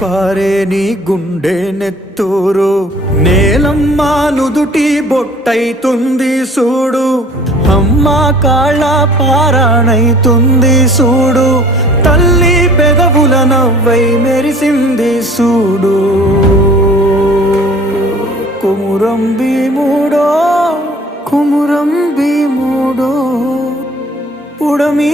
పారే నీ గుండె నెత్తూరు నేలమ్మా నుదుటి బొట్టైతుంది సూడు అమ్మ కాళ్ళ పారాణైతుంది సూడు తల్లి పెదవుల నవ్వై మెరిసింది సూడు కుమురం భీముడో పుడమి